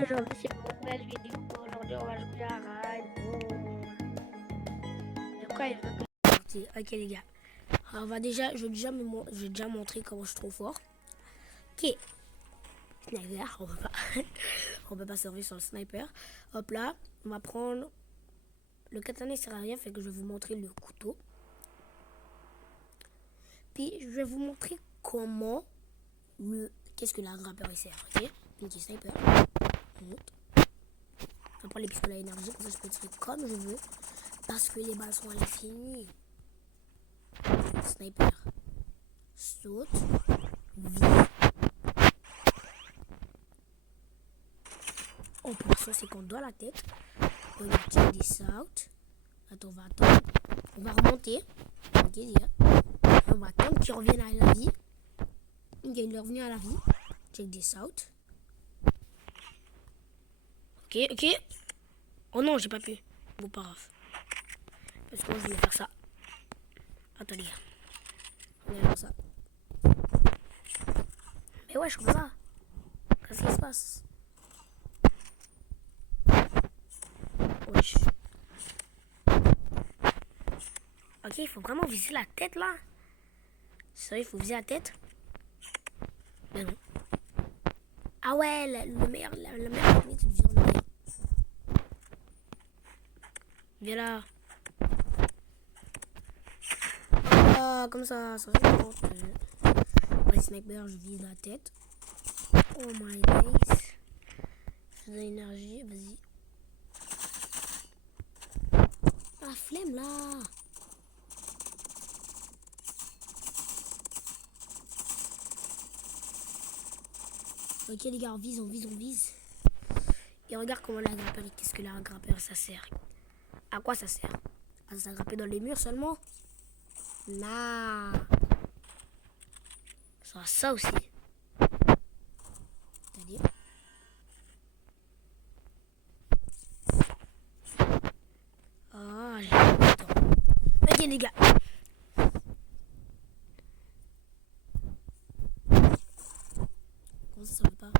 Aujourd'hui, c'est pour une nouvelle vidéo. Aujourd'hui, on va jouer à Rainbow. De quoi il veut que... Ok, les gars. Alors, je vais déjà montrer comment je suis trop fort. Ok. Sniper, on peut pas. On peut pas servir sur le sniper. Hop là, on va prendre... Le katana, il sert à rien, fait que je vais vous montrer le couteau. Puis, je vais vous montrer comment Qu'est-ce que la grappeur il sert, ok? Ok, sniper. On prend les pistolets à énergie, comme ça je peux tirer comme je veux. Parce que les balles sont à l'infini. Sniper. Saute. Vise. On prend 150 dans la tête. On va check this out. Attends, on va attendre. On va remonter. Ok, déjà. On va attendre qu'il revienne à la vie. Ok, il est revenu à la vie. Check this out. Ok, ok. Oh non, j'ai pas pu. Bon, pas grave. Parce que moi, je voulais faire ça. Attends, les gars. On va faire ça. Mais ouais, je comme ça. Qu'est-ce qui se passe? Wesh. Ok, il faut vraiment viser la tête là. C'est vrai, il faut viser la tête. Mais non. Ah ouais, le meilleur technique, c'est de viser en arrière. Viens là. Ah, comme ça se compte. Ouais, sniper, je vise la tête. Oh my days. Je fais de l'énergie, vas-y. La flemme là. Ok les gars, on vise, on vise, on vise. Et regarde comment la grappeur, qu'est-ce que la grappeur ça sert? À quoi ça sert? À s'aggrapper dans les murs seulement? Nah. Ça, ça aussi. C'est-à-dire? Oh, j'ai pas le temps. Ok les gars. Comment ça veut pas?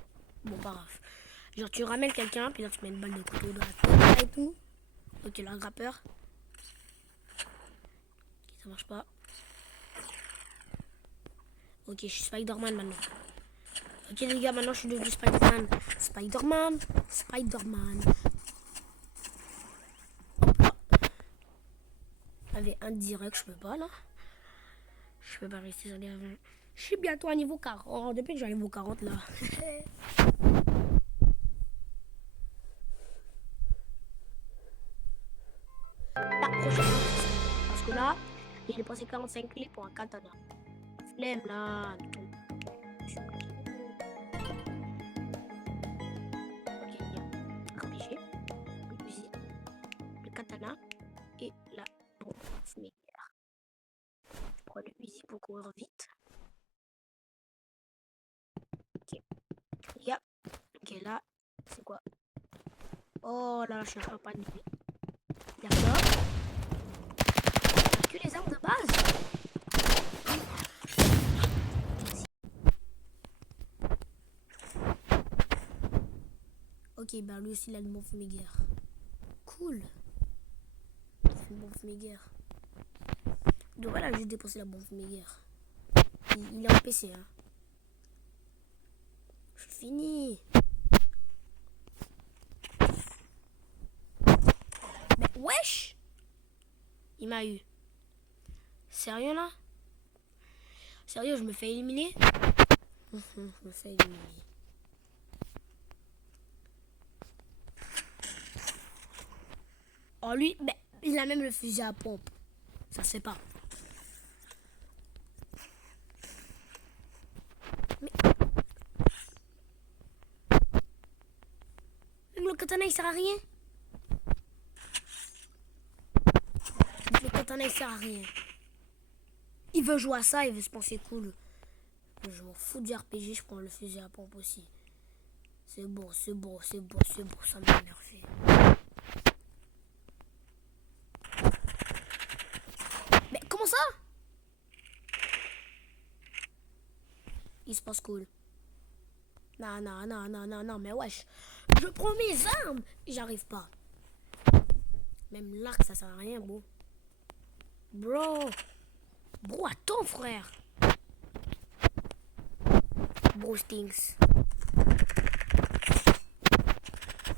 Bon, pas grave. Genre tu ramènes quelqu'un, puis là tu mets une balle de couteau dans la tête et tout. Ok, le grappeur. Ok, ça marche pas. Ok, je suis Spider-Man maintenant. Ok les gars, maintenant je suis devenu Spider-Man. Spider-Man. Spider-Man. Avec un direct, je peux pas là. Je peux pas rester sur les... Je suis bientôt à niveau 40. Depuis que j'ai à niveau 40 là. La prochaine. Parce que là, j'ai dépensé 45 clés pour un katana. Flemme là. Ok, il y a un RPG, une usine, le katana et la bombe nucléaire. Je prends le fusil pour courir vite. Ok. Yeah. Ok, là, c'est quoi? Oh là, je suis en train de paniquer. D'accord. Que les armes de base. Ok, bah lui aussi il a une bombe fumigaire. Cool. Une bombe fumigaire. Il devrait là juste dépenser la bombe fumigaire. Il est en PC, hein. Je suis fini. Mais wesh! Il m'a eu. Sérieux là? Sérieux, je me fais éliminer? Je me fais éliminer. Oh lui, mais il a même le fusil à pompe. Ça se fait pas. Mais... Même le katana il sert à rien. Le katana il sert à rien. Il veut jouer à ça, il veut se penser cool. Je m'en fous du RPG, je prends le fusil à pompe aussi. C'est bon, c'est bon, c'est bon, c'est bon, ça m'a énervé. Mais comment ça? Il se passe cool. Non, non, non, non, non, non, mais wesh. Je prends mes armes. J'arrive pas. Même l'arc, ça sert à rien, bro. Bro. Bro, attends, frère. Bro stinks.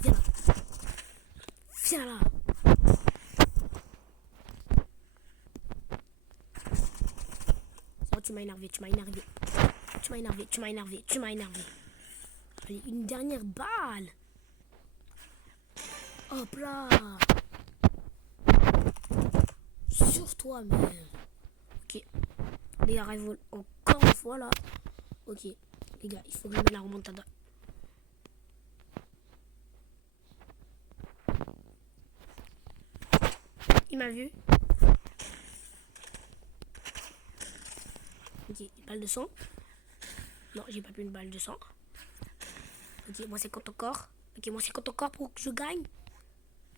Viens là. Viens là. Oh, tu m'as énervé, tu m'as énervé. Tu m'as énervé, tu m'as énervé, tu m'as énervé. Allez, une dernière balle. Hop là. Sur toi, même. Ok. Les gars, arrivent encore une fois là. Ok. Les gars, il faut que je mette la remontada. Il m'a vu. Ok, une balle de sang. Non, j'ai pas pu une balle de sang. Ok, moi c'est contre encore. Ok, moi c'est contre encore pour que je gagne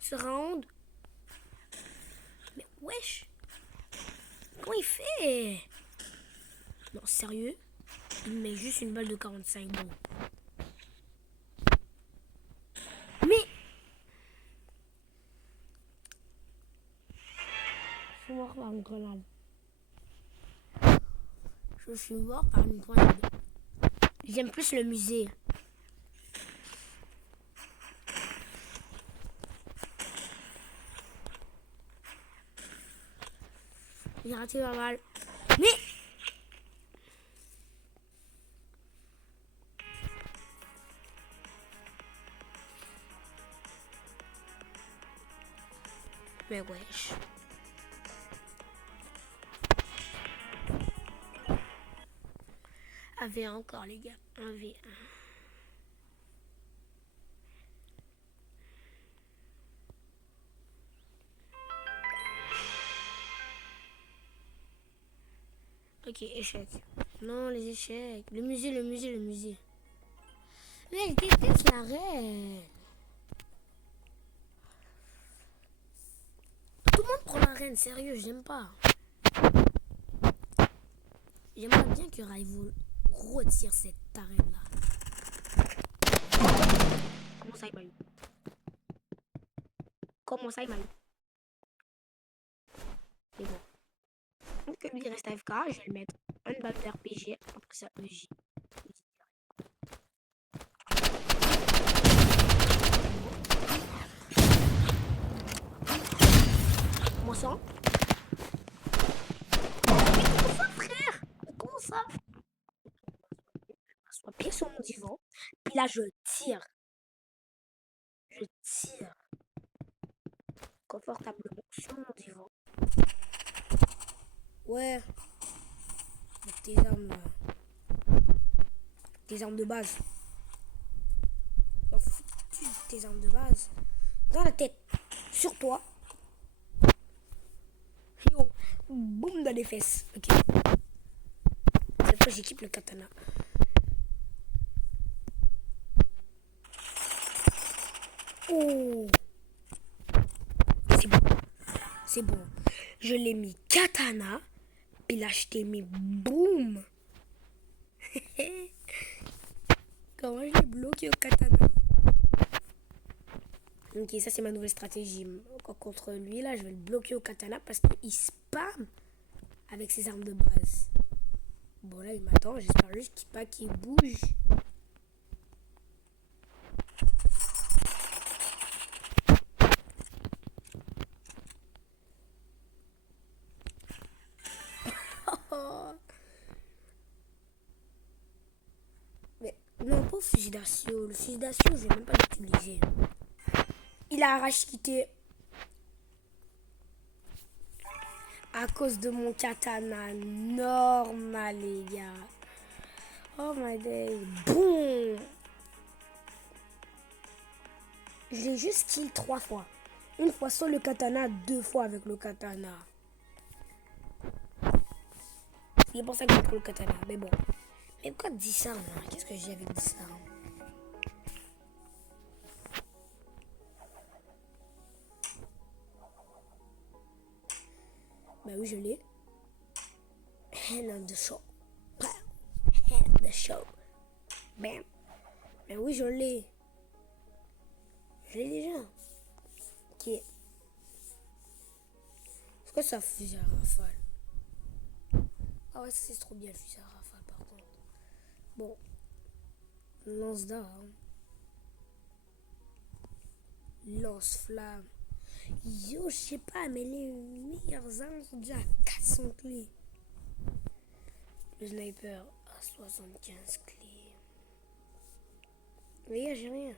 ce round. Mais wesh. Comment il fait? Non, sérieux? Il met juste une balle de 45, bon. Mais... Je suis mort par une grenade. Je suis mort par une grenade. J'aime plus le musée. J'ai raté ma balle. Mais... Mais wesh. AV1 encore les gars. 1v1. Ok, échec. Non, les échecs. Le musée, le musée, le musée. Mais elle déteste la reine. Tout le monde prend la reine, sérieux, j'aime pas. J'aimerais bien que Raivo retire cette arène-là. Comment ça, il m'a eu? Comment ça, il m'a eu? C'est bon. Donc, lui, il reste AFK, je vais le mettre une balle d'RPG, après ça, EJ. Comment ça? Mais comment ça, frère? Comment ça? Je m'assois bien sur mon divan, puis là, je tire. Je tire confortablement sur mon divan. Ouais. Avec tes armes là. Tes armes de base. Foutu tes armes de base. Dans la tête. Sur toi. Yo. Boum dans les fesses. Ok. Cette fois j'équipe le katana. Oh. C'est bon. C'est bon. Je l'ai mis katana. Puis là je t'ai mis boum. Comment je l'ai bloqué au katana? Ok, ça c'est ma nouvelle stratégie. Contre lui, là, je vais le bloquer au katana parce qu'il spam avec ses armes de base. Bon, là, il m'attend. J'espère juste qu'il bouge. Mais non, pas fusil d'assaut. Le fusil d'assaut, je vais même pas l'utiliser. Il a arraché à cause de mon katana normal, les gars. Oh my day. Boum. Je l'ai juste kill 3 fois. Une fois sans le katana, 2 fois avec le katana. C'est pour ça que j'ai pris le katana. Mais bon. Mais pourquoi disarme hein? Qu'est-ce que j'ai avec disarme? Bah oui, je l'ai. Hand on the show. Hand on the show. Bam. Eh oui, je l'ai. Je l'ai déjà. Ok. Est-ce que ça fusil à rafale? Ah ouais, ça c'est trop bien le fusil à rafale par contre. Bon. Lance-dards. Lance-flamme. Yo, je sais pas, mais les meilleures armes sont déjà à 400 clés. Le sniper à 75 clés. Les gars, j'ai rien.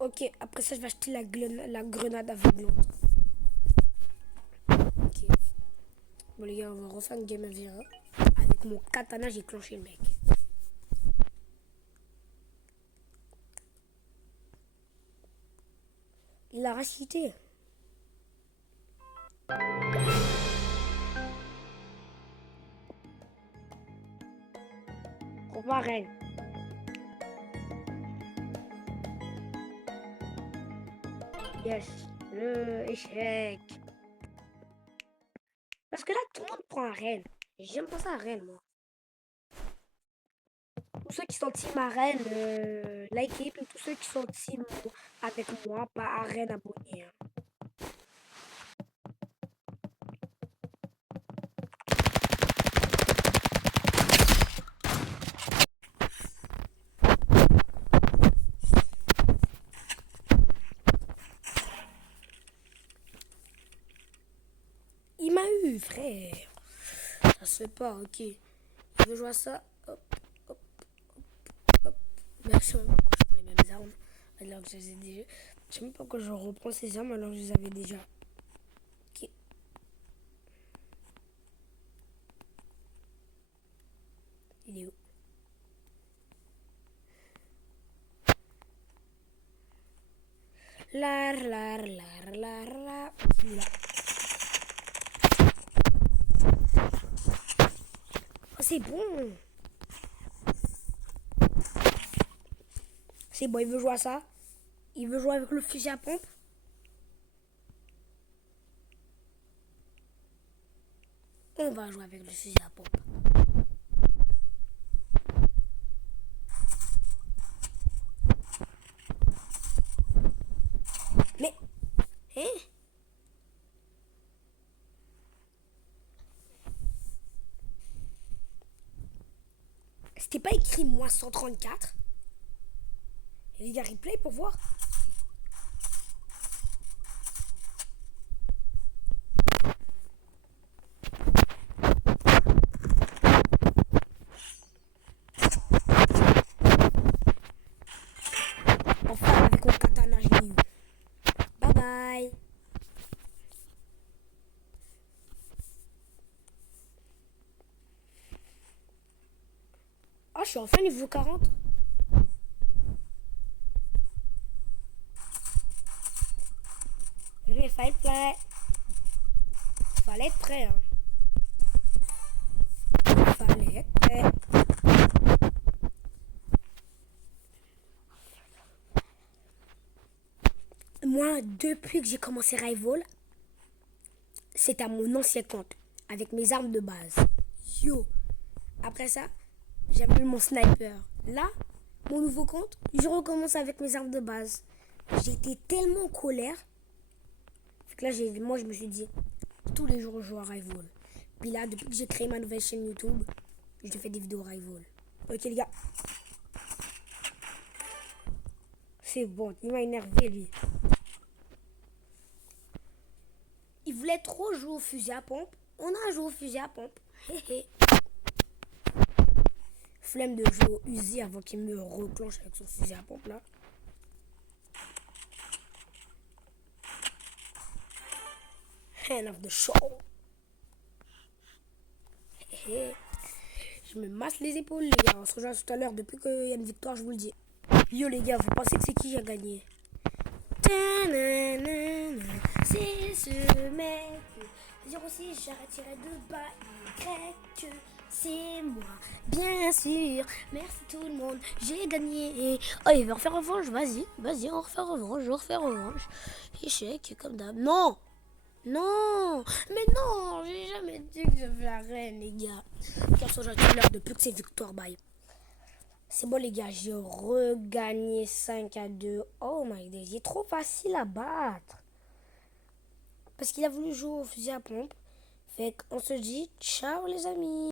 Ok, après ça, je vais acheter la grenade aveuglante. Ok. Bon, les gars, on va refaire une game 1v1. Avec mon katana, j'ai clenché le mec. Il a racité. Revoir. Yes, le échec. Parce que là, tout le monde prend un reine. J'aime pas ça, reine, moi. Tous ceux qui sont team arène, likez. Puis tous ceux qui sont team avec moi, pas arène, abonnés. Hein. Il m'a eu, frère. Ça se fait pas, ok. Il veut jouer à ça. Hop, hop, hop, hop. Merci, pourquoi je prends les mêmes armes alors que je les ai déjà. Je sais même pas pourquoi je reprends ces armes alors que je les avais déjà. Ok. Il est où? Lar. Il est là. Oh, c'est bon. C'est bon, il veut jouer à ça. Il veut jouer avec le fusil à pompe. On va jouer avec le fusil à pompe. Mais, hein? C'était pas écrit moi 134. Les gars, replay pour voir. Enfin, avec mon katana, je l'ai eu. Bye bye. Oh, je suis enfin niveau 40. Il fallait être prêt. Fallait être prêt, hein. Fallait être prêt. Moi, depuis que j'ai commencé Rival, c'est à mon ancien compte, avec mes armes de base. Yo. Après ça, j'avais mon sniper. Là, mon nouveau compte, je recommence avec mes armes de base. J'étais tellement en colère. Que là, moi, je me suis dit, tous les jours, je joue à Rival. Puis là, depuis que j'ai créé ma nouvelle chaîne YouTube, je fais des vidéos Rival. Ok, les gars. C'est bon, il m'a énervé, lui. Il voulait trop jouer au fusil à pompe. On a joué au fusil à pompe. Flemme de jouer au Uzi avant qu'il me reclenche avec son fusil à pompe, là. Hand of the show. Je me masse les épaules, les gars. On se rejoint tout à l'heure. Depuis qu'il y a une victoire, je vous le dis. Yo, les gars, vous pensez que c'est qui qui a gagné? C'est ce mec. 06, j'arrêterai de bas. Y, c'est moi. Bien sûr. Merci tout le monde. J'ai gagné. Oh, il veut refaire revanche. Vas-y, on refait revanche. Je refais revanche. Échec, comme d'hab. Non! Non, mais non, j'ai jamais dit que je veux la reine, les gars. Car ce genre de l'heure depuis que c'est victoire, bye. C'est bon, les gars, j'ai regagné 5-2. Oh my god, il est trop facile à battre. Parce qu'il a voulu jouer au fusil à pompe. Fait qu'on se dit ciao, les amis.